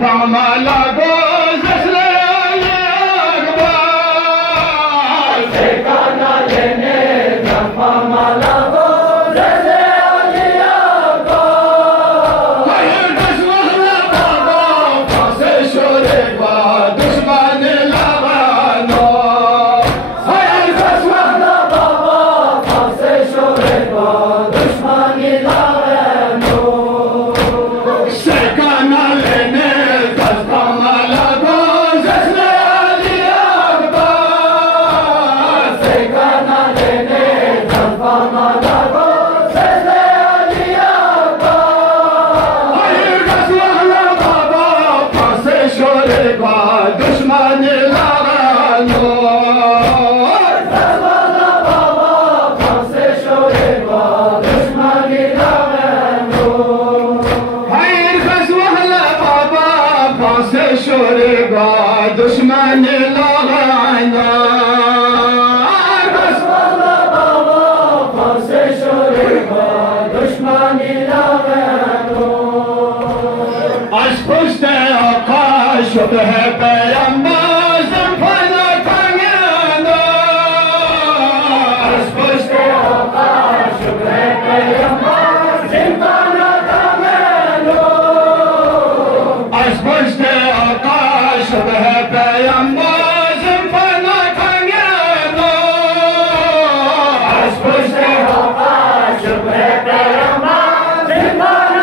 فما لا جوز اسلام اقبال سكانا لنے فما لا جوز اسلام اقبال هاي دشمن بابا فاس شوربا دشمن لغانو هاي دشمن بابا فاس شوربا دشمن لغانو سكانا لنے فما لا جوز اسلام اقبال سكانا لنے فما لا جوز اسلام اقبال هاي دشمن بابا فاس شوربا دشمن لغانو شوربا دشمن لغانا از پشت آقا شبه پیامبر زنفنا کنگانا از پشت آقا شبه پیامبر زنفنا کنگانا از پشت آقا شبه پیامبر زنفنا کنگانا از پشت آقا شبه پیامبر زنفنا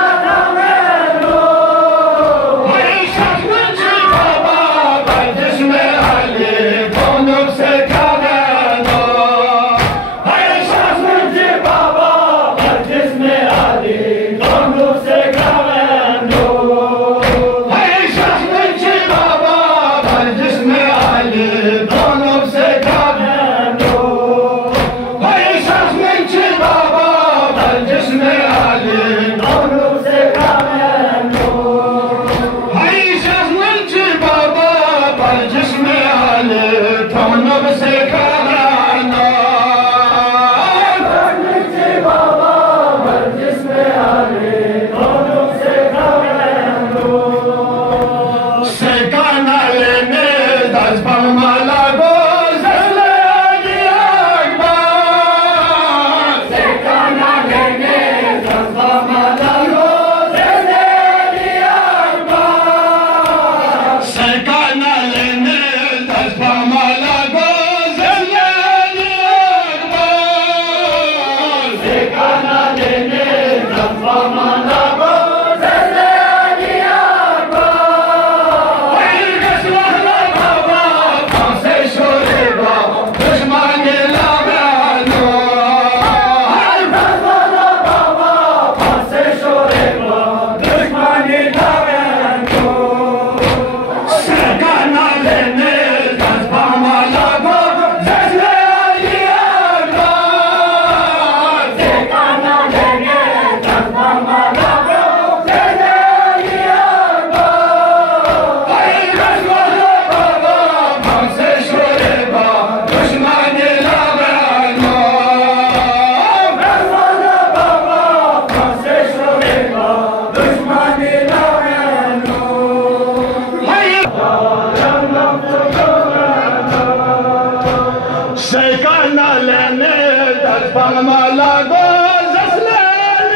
سيكون لنا دفن ملاقو زسلال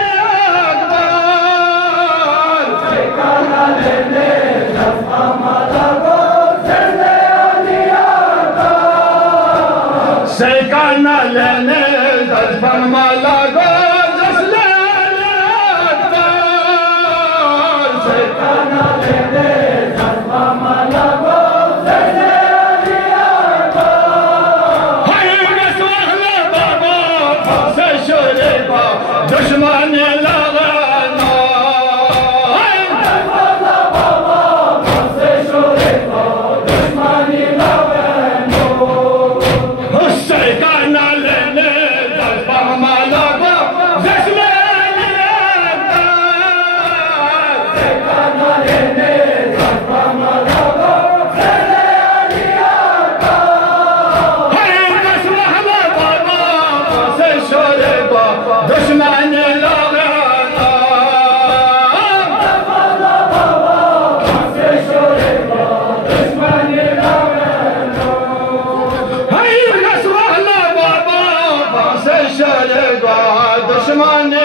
أكبر سيكون لنا دفن ملاقو زسلال أكبر هاي قسوة لبابا فاس الشريبة دشمن لغانا هاي قسوة لبابا فاس الشريبة دشمن لغانا سيكون لنا دفن ملاقو زسلال أكبر سيكون لنا دشمن